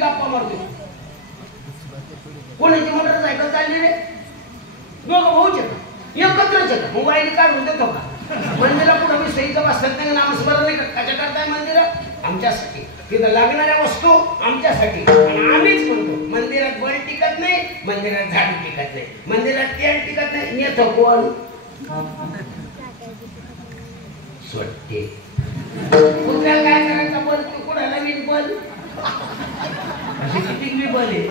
गप्पा मारतो. कोणाची मोटरसायकल चालली रे? दोघं भाऊच येतात एकत्रच येतात. मोबाईल काढून देतो का? मंदिरा पुढे मी सईचं बसत नाही नामस्मरण नाही कशा करताय मंदिरात? आमच्यासाठी. तिथं लागणाऱ्या वस्तू आमच्यासाठी. आणि आम्हीच म्हणतो मंदिरात बळ टिकत नाही, मंदिरात झाड टिकत नाही, मंदिरात तेल टिकत नाही. नेतो कोण? स्वट्टे. कुत्र्याला काय करायचं? बल कुठं नवीन बल अशी किती बी बल आहे.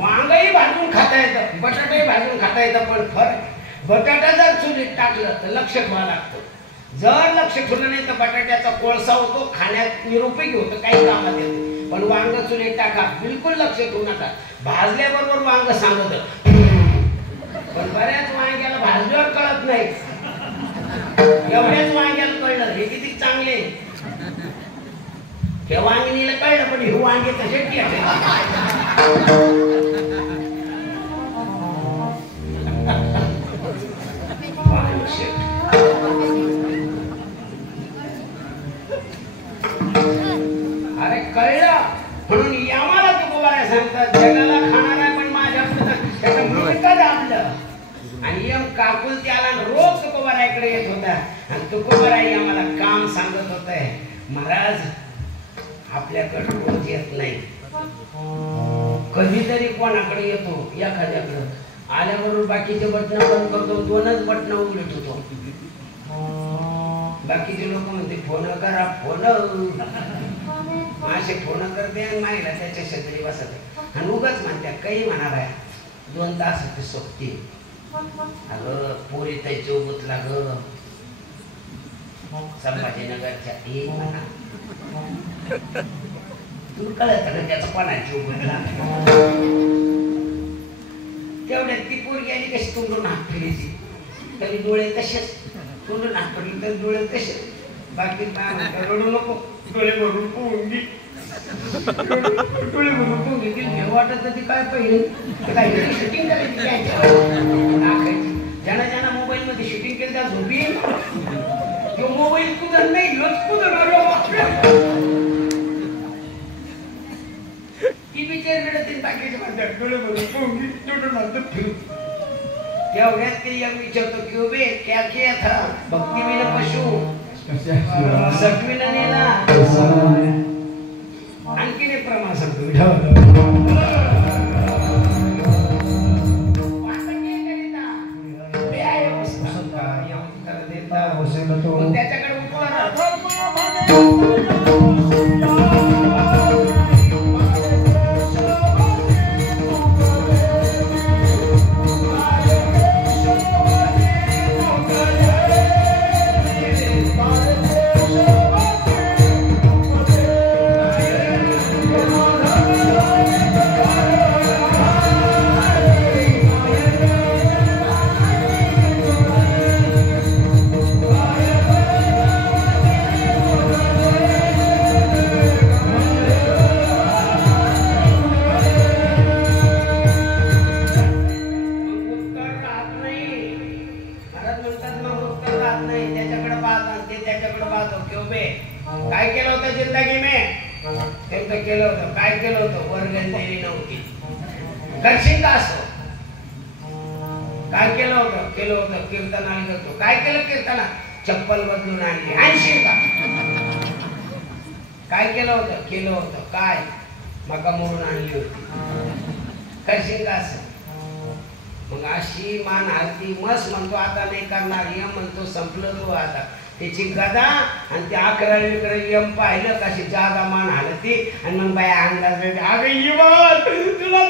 वांगही भाजून खाता येतं, बटाटाही भाजून खाता येतं. पण फरक बटाटा जर चुलीत टाकलं तर लक्ष ठेवावं लागतं. जर लक्ष ठेवलं नाही तर बटाट्याचा कोळसा होतो, खाण्यात निरुपयोगी होतं, काही कामात येतं. पण वांग चुलीत टाका, बिलकुल लक्ष ठेवू नका. भाजल्याबरोबर वांग सांगत, पण बऱ्याच वांग्याला भाजल्यावर कळत नाही. एवढ्याच वांग्याला कळलं हे किती चांगले. त्या वांगिनीला कळलं पण हे वांगे तसे अरे कळलं म्हणून यामाला तुकोबाराय सांगतात जगाला खाणार आहे पण माझ्या त्याचं मुलगा दाबलं. आणि यम काकुल त्याला रोज तुकोबारायकडे येत होता आणि तुकोबाराय आम्हाला काम सांगत होत. महाराज आपल्याकडे रोज येत नाही, कधीतरी कोणाकडे येतो. एखाद्याकडे आल्याबरोबर बाकीचे बटन बंद करतो, 2च बटन उघडत होतो. बाकीचे लोक म्हणते फोन करा, फोन असे फोन करते आणि माहिला त्याच्या शेजारी बसत आणि उगाच म्हणत्या काही म्हणा बाया 2 तास ते सोपते. अगं पोरी त्याची उगतला ग संभाजीनगरच्या एक म्हणा तुला कळत का त्याचा कोणाची उगतला? तेवढ्यात ती पोरगी आली कशी तोंडून हात फिरायची तरी डोळे तसेच, तोंडून हात फिरली तरी डोळे तसेच. बाकी रडू नको, डोळे भरून पोहून घे, डोळे भरून पोहून घेतील. हे वाटत ती काय पाहिजे काही शूटिंग करायची ज्यांना ज्यांना मोबाईल मध्ये शूटिंग केलं त्या झोपी तो मोबाईल कुदर नाही ती बिचारी रडतील बाकीचे म्हणतात डोळे भरून पोहून घे, तोंडून हात फिरू. तेवढ्यात ते यम विचारतो की उभे क्या किया था भक्ति में पशु सटवी नेला. आणखीन एक प्रमाण सांगतो त्याच्याकडे काय केलं होतं जिंदगी में? त्यांचं केलं होतं. काय केलं होतं? वर्गंधेरी नव्हती. करशील का असं? काय केलं होतं? केलं होतं कीर्तनाला करतो. काय केलं कीर्तना? चप्पल बदलून आणली. आणशील का? काय केलं होतं? केलं होतं. काय? मका मोडून आणली होती. करशील का असं? मग अशी मान आरती मस्त म्हणतो आता नाही करणार. यम म्हणतो संपलं तो आता. त्याची गदा आणि त्या 11 यम पाहिलं कशी जागा मान हालती आणि मग बाया अंदाज तुला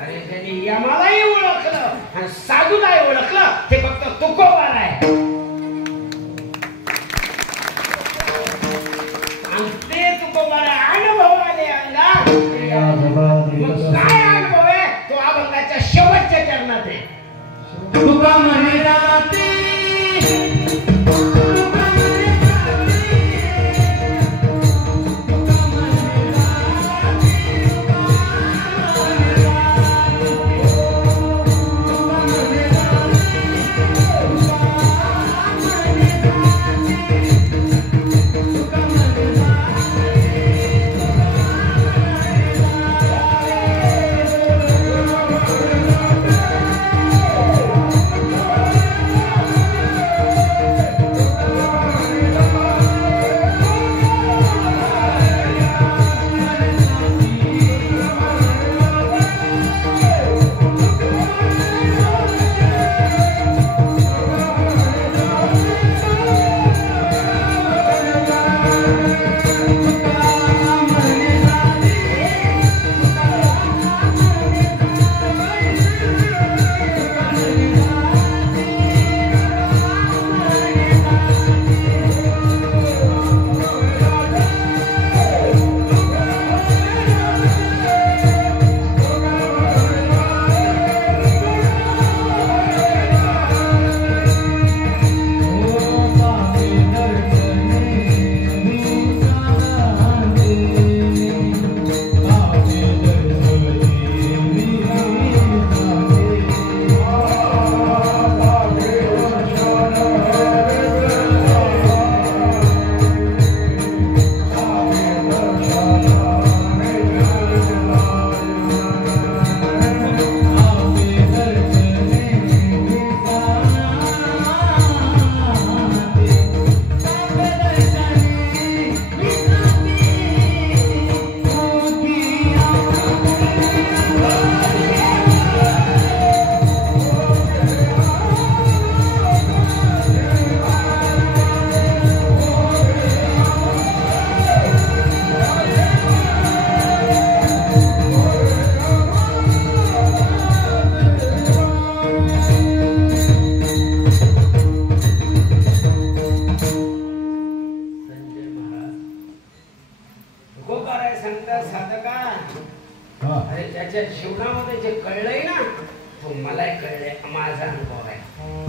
अरे त्यांनी यमालाही ओळखलं आणि साधूलाही ओळखलं. ते फक्त तुकोबार आहे आणि ते तुकोबार अनुभव आले अंगा. काय अनुभव आहे? तो अभंगाच्या शेवटच्या चरणात आहे. तुका म्हणे राती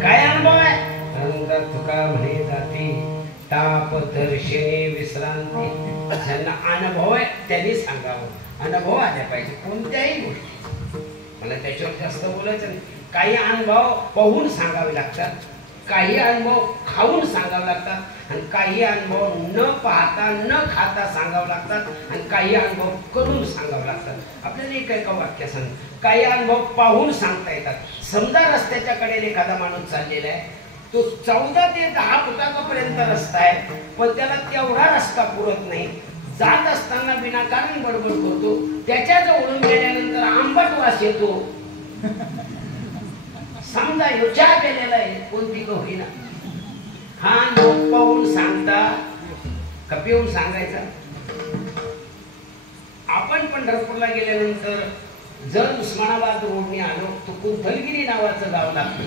काय अनुभव आहे? नंतर तुका म्हणे जाती ताप दर्शने विश्रांती. ज्यांना अनुभव आहे त्यांनी सांगावं. अनुभव आले पाहिजे कोणत्याही गोष्टी. मला त्याच्यावर जास्त बोलायचं नाही. काही अनुभव पाहून सांगावे लागतात, काही अनुभव खाऊन सांगावे लागतात, आणि काही अनुभव न पाहता न खाता सांगावं लागतात, आणि काही अनुभव करून सांगावं लागतात. आपल्याला एक एका वाक्य सांग. काही अनुभव पाहून सांगता येतात. समजा रस्त्याच्या कडेने एखादा माणूस चाललेला आहे, तो 14 ते 10 फुटापर्यंत रस्ता आहे, पण त्याला तेवढा रस्ता पुरत नाही. जात असताना विनाकारण बडबड करतो. त्याच्या जवळून गेल्यानंतर आंबट वास येतो. समजा चहा केलेला आहे, कोणती का होईना. हा लोक पाहून सांगता का पिऊन सांगायचा? आपण पंढरपूरला गेल्यानंतर जर उस्मानाबाद रोडने आलो तर कुंथलगिरी नावाचं गाव लागतं.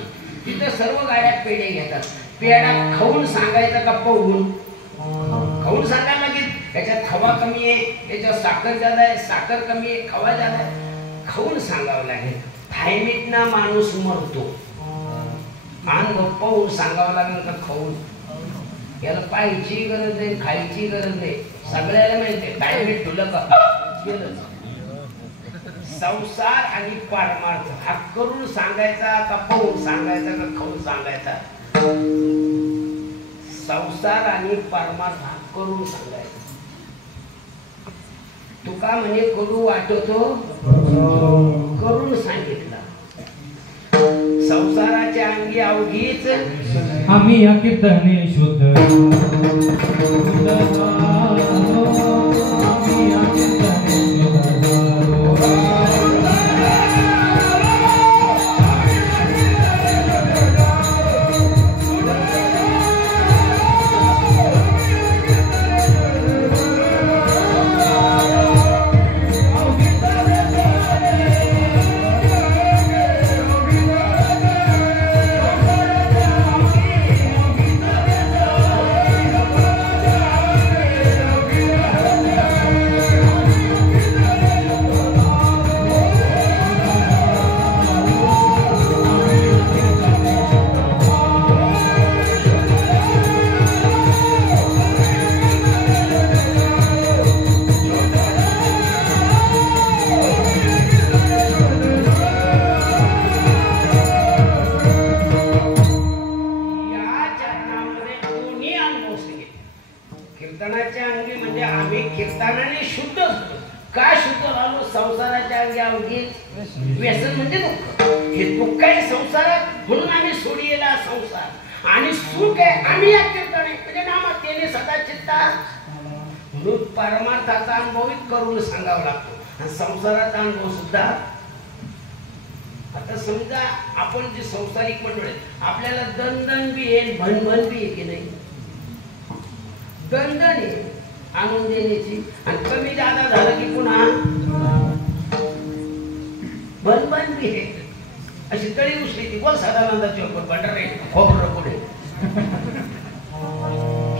तिथं सर्व गाड्या पेढे घेतात. पेढा खाऊन सांगायचा का पाहून? खाऊन सांगायला लागेल. याच्यात खवा कमी आहे, याच्यात साखर जादा आहे, साखर कमी आहे, खवा जादा आहे. खाऊन सांगावं लागेल. थायमीटना माणूस मरतो आणि पाहून सांगावं लागेल का खाऊन? याला पाहायची गरज नाही, खायची गरज नाही. सगळ्याला माहिती थायमीट तुला का गेलं. संसार आणि पारमार्थ हा करून सांगायचा का पाहून सांगायचा का खाऊन सांगायचा? संसार आणि परमार्थ हा करून सांगायचा. तुका म्हणे करू वाटतो करून सांगितला. संसाराच्या अंगी अवघीच आम्ही या कीर्तने शुद्ध कीर्तनाच्या अंगी म्हणजे आम्ही कीर्तनाने शुद्ध झालो. काय शुद्ध झालो? संसाराच्या अंगी अवघीच व्यसन म्हणजे दुःख. हे दुःख आहे संसारात म्हणून आम्ही सोडिला संसार. आणि सुख आहे आम्ही या कीर्तने म्हणजे नामात तेने सदा चित्ता. म्हणून परमार्थाचा अनुभव करून सांगावा लागतो आणि संसाराचा अनुभव सुद्धा. आता समजा आपण जे संसारिक मंडळ आहे, आपल्याला दणदण बी आहे, भणभण बी आहे की नाही? दणदण आहे आणून देण्याची, आणि कमी जादा झालं की पुन्हा भणभण बी आहे. अशी तळी उचली ती बोल सदानंदाची भंडारे खोबरं पुढे.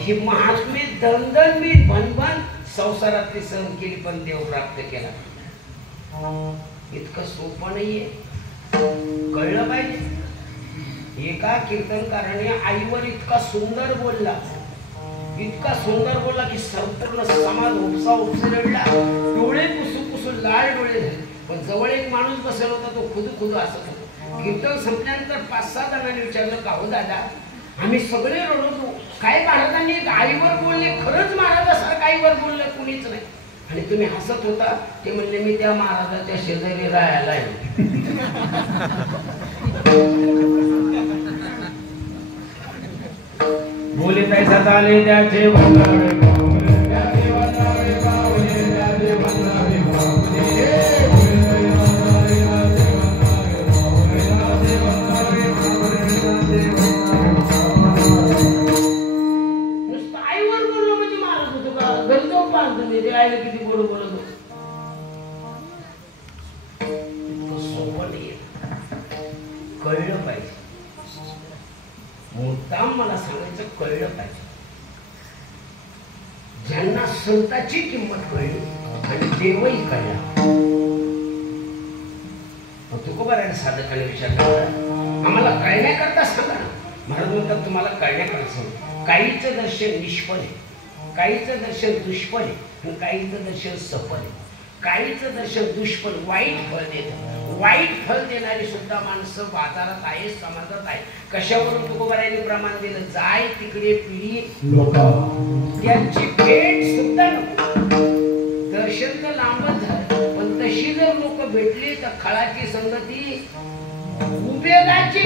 ही महात्मे दणदण बी भणभण संसारातली सहन केली पण देव प्राप्त केला. इतकं सोपं नाहीये, कळलं पाहिजे. एका कीर्तनकाराने आईवर इतका सुंदर बोलला, इतका सुंदर बोलला की संपूर्ण समाज उपसा उपसे रडला. डोळे पुसू पुसू लाल डोळे झाले. पण जवळ एक माणूस बसला होता, तो खुदू खुदू असत होता. कीर्तन संपल्यानंतर 5-6 जणांनी विचारलं, का हो दादा आम्ही सगळे रडतो, काय महाराजांनी आईवर बोलले, खरंच महाराजासारखं आईवर बोलले कुणीच नाही, आणि तुम्ही हसत होता? ते म्हणले मी त्या महाराजाच्या शेजारी राहायला आहे. बोले तैसा चाले त्याचे वंदाळे पावले, त्याचे वंदाळे पावले, त्याचे वंदाळे पावले, नुसतं आईवर बोललो म्हणजे महाराज होतो का? गंजो पाहत तुम्ही ते आईला किती गोड बोलत होतो. सोपं नाही, कळलं पाहिजे. मुद्दाम मला सांगायचं कळलं पाहिजे. ज्यांना संताची किंमत कळली आणि देवही कळला. तुकोबाराने साधकाने विचार केला, आम्हाला कळण्याकरता सांगा महाराज म्हणतात तुम्हाला कळण्याकडे काहीचं दर्शन निष्फळ आहे, काहीचं दर्शन दुष्फळ आहे आणि काहीचं दर्शन सफल आहे. काहीचं दर्शन दुष्फळ वाईट फळ देतं. वाईट फळ देणारी सुद्धा माणसं बाजारात आहे, समाजात आहे. कशावरून तुकोबारायांनी प्रमाण दिलं, जाय तिकडे पिढी लोक त्यांची भेट सुद्धा नको. दर्शन तर लांबच झालं पण तशी जर लोक भेटली तर खळाची संगती उपयोगाची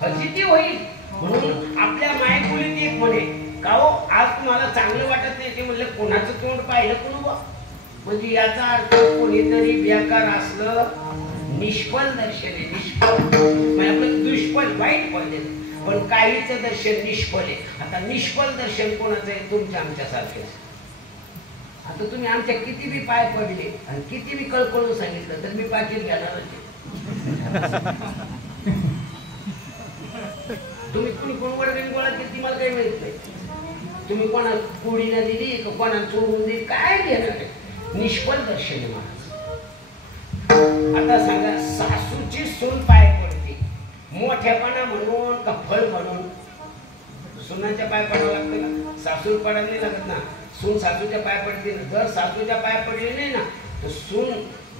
फजिती होईल. म्हणून आपल्या मायकुलीत एक म्हणे का हो आज तुम्हाला चांगलं वाटत नाही ते म्हणलं कोणाचं तोंड पाहिलं कोण बा, म्हणजे याचा अर्थ कोणीतरी बेकार असलं निष्फळ दर्शन आहे. निष्फळ म्हणजे आपलं दुष्फळ वाईट फळ देत पण काहीच दर्शन निष्फळ आहे. आता निष्फळ दर्शन कोणाचं आहे? तुमच्या आमच्यासारखे. आता तुम्ही आमच्या किती बी पाय पडले आणि किती बी कळकळून सांगितलं तर मी पाकिट घेणारच. तुम्ही कोणी कोण वर्गणी गोळा केली मला काही माहित नाही. तुम्ही कोणा कोडीला दिली का कोणा चोरून दिली काय घेणार आहे? निष्फळ दर्शन आहे महाराज. आता सांगा सासूची सून पाय पडते मोठ्यापणा म्हणून का फळ म्हणून? सुनाच्या पाय पडावं लागतं का? सासू पडायला नाही लागत ना. सून सासूच्या पाय पडते ना. जर सासूच्या पाय पडली नाही ना तर सून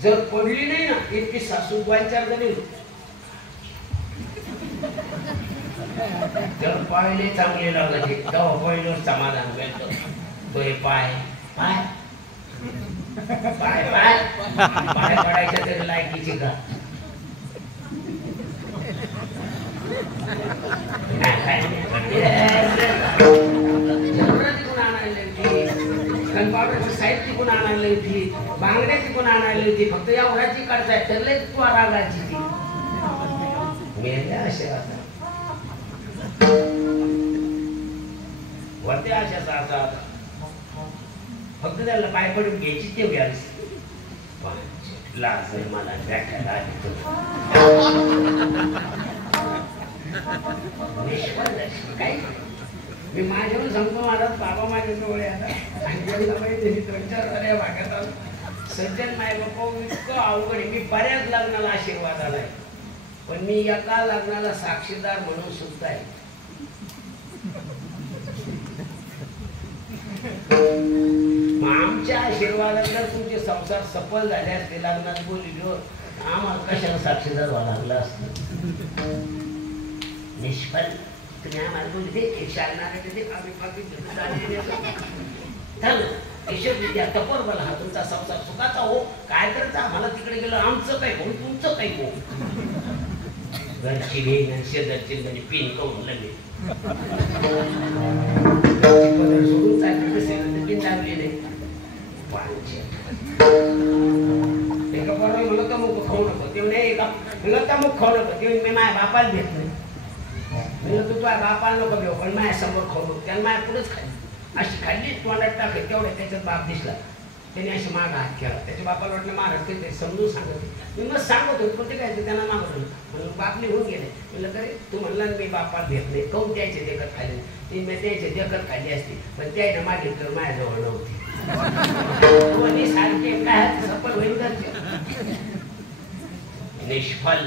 जर पडली नाही ना इतकी सासू द्वाचार जरी जर पायले चांगले लागत तेव्हा पहिलं समाधान मिळतं. तो पाय पाय पाय पाय पाय पडायच्या तरी लायकीची का? साहित्य कोण आणायला होती, बांगड्याची कोण आणायला होती, फक्त या उराची काढताय ठरले तू रागाची ती मेल्या असे आता वरते अशा साचा फक्त त्याला पाय पडून घ्यायची ते व्यास लाज मला व्याख्याला काय मी माझ्यावर सांगतो महाराज बाबा माझ्या जवळ आता भागात सज्जन माय बापा इतकं अवघड आहे. मी बऱ्याच लग्नाला आशीर्वाद आलाय पण मी एका लग्नाला साक्षीदार म्हणून सुद्धा आहे. आमच्या आशीर्वादाला तुमचे संसार सफल झाले असते लग्नात बोलिलो आम्हाला कशाला साक्षीदार व्हावं लागलं असतं. निष्फळ तुम्ही आम्हाला बोलते विद्या तपोर बोला हा तुमचा संसार सुखाचा हो काय करायचं आम्हाला तिकडे गेलो आमचं काय हो तुमचं काय हो. घरची घेईन शेजारची म्हणजे पिन करून लगे सोडून चालली कसे पिन लागली नाही. एका बरोबर मला तर मुख खाऊ नको ते मला तर मुख खाऊ नको ते मी माझ्या बापाला भेट नाही म्हणलं तू तुझ्या बापाला नको घेऊ पण माझ्या समोर खाऊ नको. त्यानं माझ्या पुढेच खाल्ली अशी खाल्ली तोंडात टाकली तेवढ्या त्याच्यात बाप दिसला त्याने अशी माग हात केला. त्याच्या बापाला वाटलं महाराज ते समजून सांगत मी मग सांगत होतो पण ते काय त्यांना मागवलं म्हणून बाप निघून गेले. म्हणलं तरी तू म्हणला मी बापाला भेट नाही काऊन द्यायचे देखत खाल्ली ती मी द्यायचे देखत खाल्ली असती पण त्याने मागितलं माझ्याजवळ नव्हती. सारखे काय सफल होईल निष्फल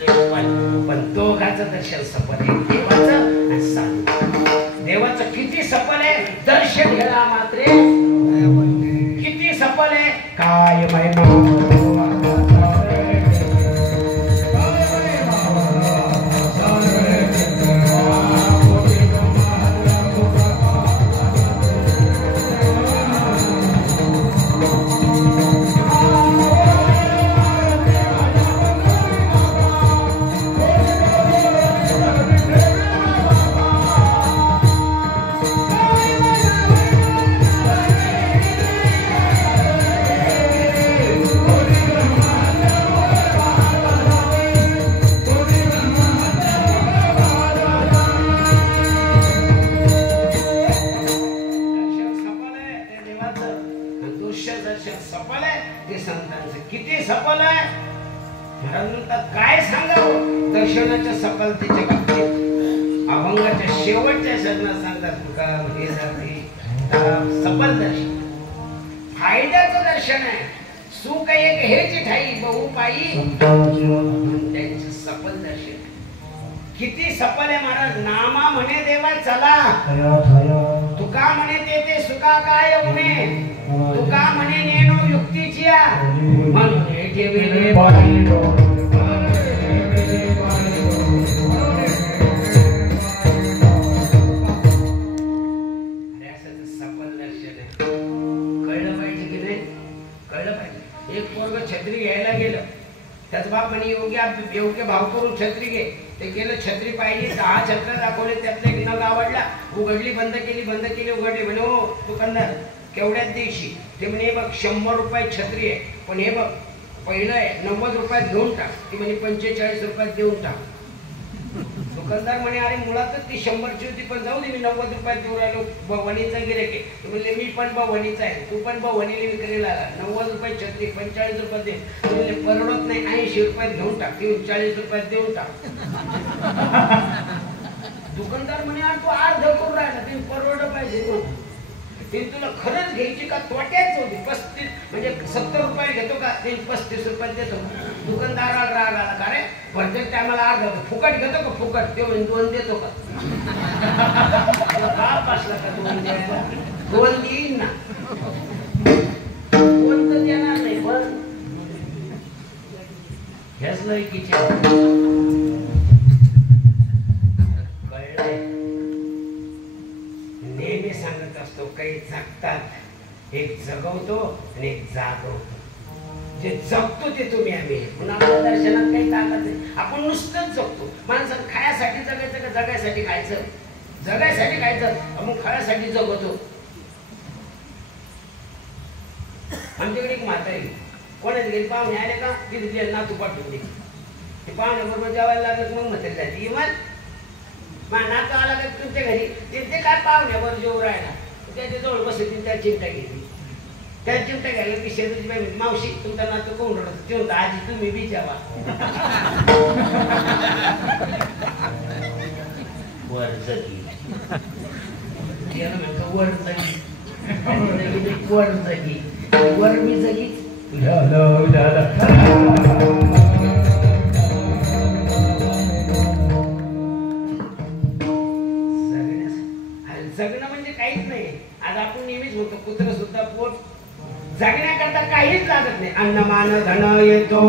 पण दोघांचं दर्शन सफल आहे देवाचं आणि साधू. देवाचं किती सफल आहे दर्शन घ्यायला मात्र किती सफल आहे काय महिमा. सफल आहे. महाराज म्हणतात काय सांगावं दर्शनाच्या सफलतेच्या बाबतीत. अभंगाच्या शेवटच्या शरणात सांगतात तुका हे जाते सफल दर्शन, फायद्याचं दर्शन आहे. सुख एक हेच ठाई बहु पायी त्यांचं सफल दर्शन. किती सफल आहे महाराज. नामा म्हणे देवा चला, तुका म्हणे ते सुका काय म्हणे, तुका म्हणे नेणो युक्तीची म्हणून हे ठेविले सफल दर्शन आहे. कळलं पाहिजे की नाही, कळलं पाहिजे. एक पोरग छत्री घ्यायला गेलं, त्याच बाप म्हणे योग्य भाव करून छत्री घे. ते गेलं, छत्री पाहिली, 10 छत्र्या दाखवले, त्यातले एक नग आवडला, उघडली, बंद केली, उघडली. म्हणे हो दुकानदार केवढ्यात दिवशी? ते म्हणे बघ 100 रुपयात छत्री आहे, पण हे बघ पहिलं आहे 90 रुपयात घेऊन टाक. ती म्हणे 45 रुपयात देऊन टाक. दुकानदार म्हणे अरे मुळातच ती 100ची होती, पण जाऊ दे मी 90 रुपयात देऊ राहिलो, वणीचा गिऱ्हाईक आहे. ते म्हणले मी पण वणीचा आहे, तू पण वणीला विक्रीला आला, 90 रुपये छत्री 45 रुपयात दे. म्हणले परवडत नाही, 80 रुपयात घेऊन टाक. ती 40 रुपयात देऊन टाक. दुकानदार म्हणे अरे तू अर्ध करून राहिला, ते परवडलं पाहिजे म्हणून. ते तुला खरंच घ्यायची का तोट्याच होती? 35 म्हणजे 70 रुपये घेतो का, ते 35 रुपयात देतो. दुकानदाराला राग आला, का रे प्रत्येक टायमाला अर्धा फुकट घेतो का? फुकट. ते म्हणजे 2 देतो का? बाप असला का 2 द्यायला? 2 देईन ना, 2 तर देणार नाही. पण हेच लायकीचे कळलंय. नेहमी सांगत असतो काही जगतात, एक जगवतो आणि एक जागवतो. जे जगतो ते तुम्ही आम्ही. म्हणून आपल्या दर्शनात काही ताकद नाही. आपण नुसतंच जगतो. माणसाला खायासाठी जगायचं का जगायसाठी खायचं? जगायसाठी खायचं, आपण खायासाठी जगतो. आमच्याकडे एक म्हातारी आहे, कोणाच गेली पाहुणे आले का तिथे नातू पाठवून दे. ते पाहुण्याबरोबर जेवायला लागलं मग म्हातारी जाते इमान नातू आला का तुमच्या घरी, ते काय पाहुण्यावर जेव राहिला, त्याच्या जवळ बसली, त्या चिमटा घेतली. त्या चिमटा घ्यायला की शेजारची बाई मावशी तुमचा नातू कोण रडत? ते म्हणतो आजी तुम्ही बी जेवा. वर जगी वर जगी वर जगी वर मी जगीच. जगणं म्हणजे काहीच नाही. आज आपण नेहमीच होतो कुत्र सुद्धा पोट जगण्याकरता काहीच लागत नाही. अन्न मान धन येतो